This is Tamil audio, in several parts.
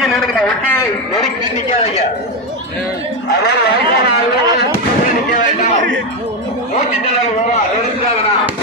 வளைஞ்சு நின்றுங்க ஒட்டி நெருக்கி நிக்காதீங்க. அதாவது வயசான நிக்க வேண்டாம். மூச்சு திணறல் வரும் அது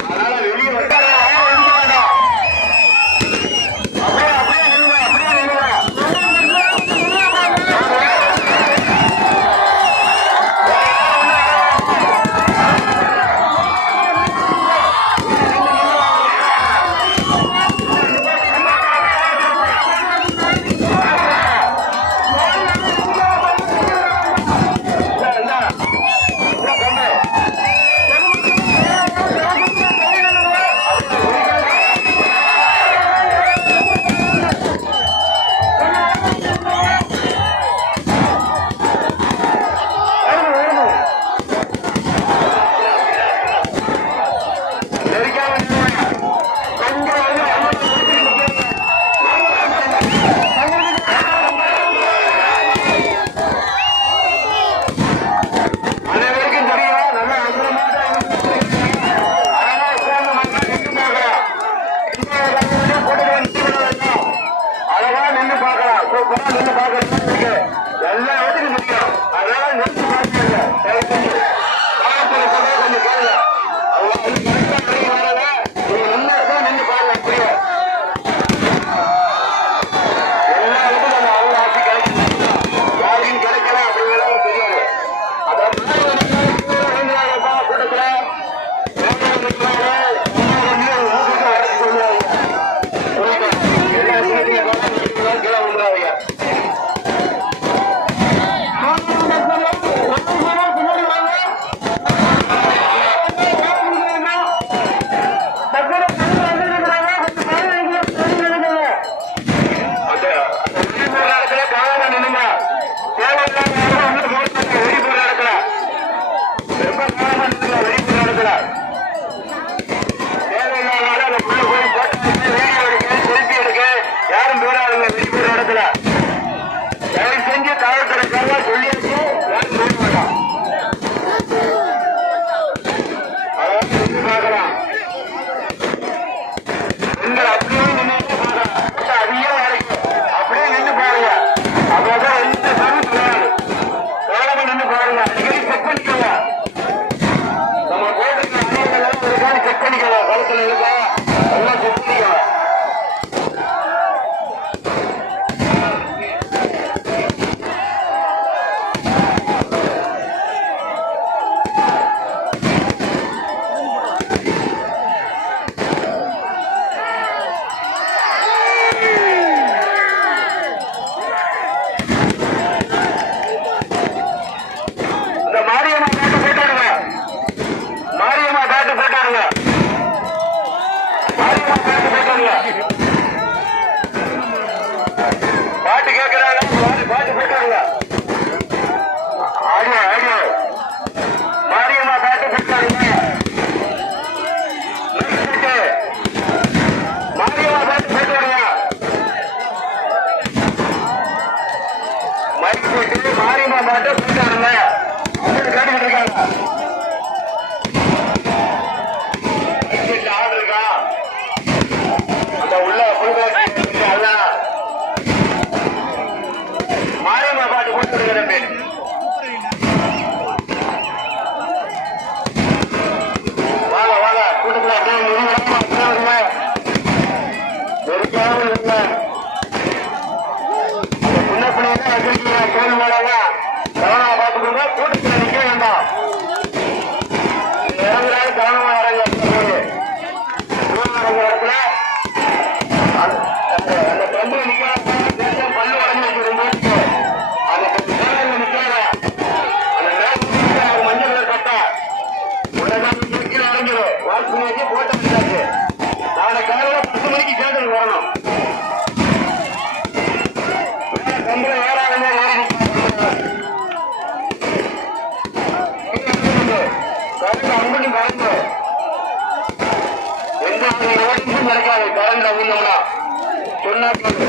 நடக்காது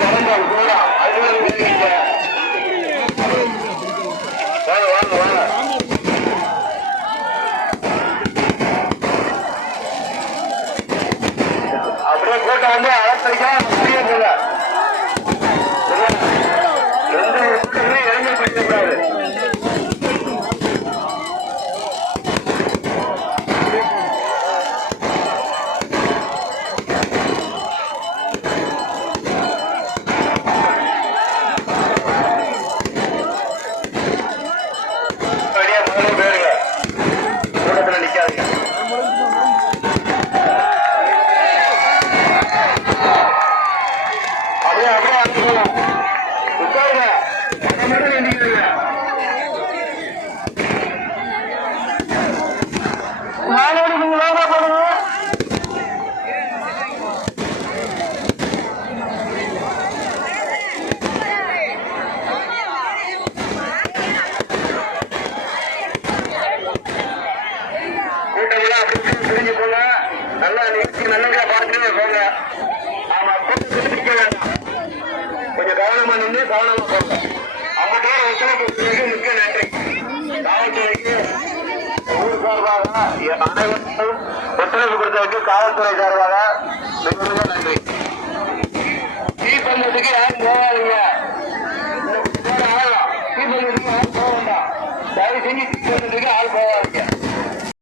கரண்ட் அவுந்தோம்னா சொன்னா போதும் கொஞ்சம் கவனமா நின்று கவனமா போங்க. ஒத்துழைப்பு மிக்க நன்றி காவல்துறைக்கு ஊர் சார்பாக அனைவருக்கும் ஒத்துழைப்பு கொடுத்ததற்கு காவல்துறை சார்பாக மிக மிக நன்றி தீ பந்தத்துக்கு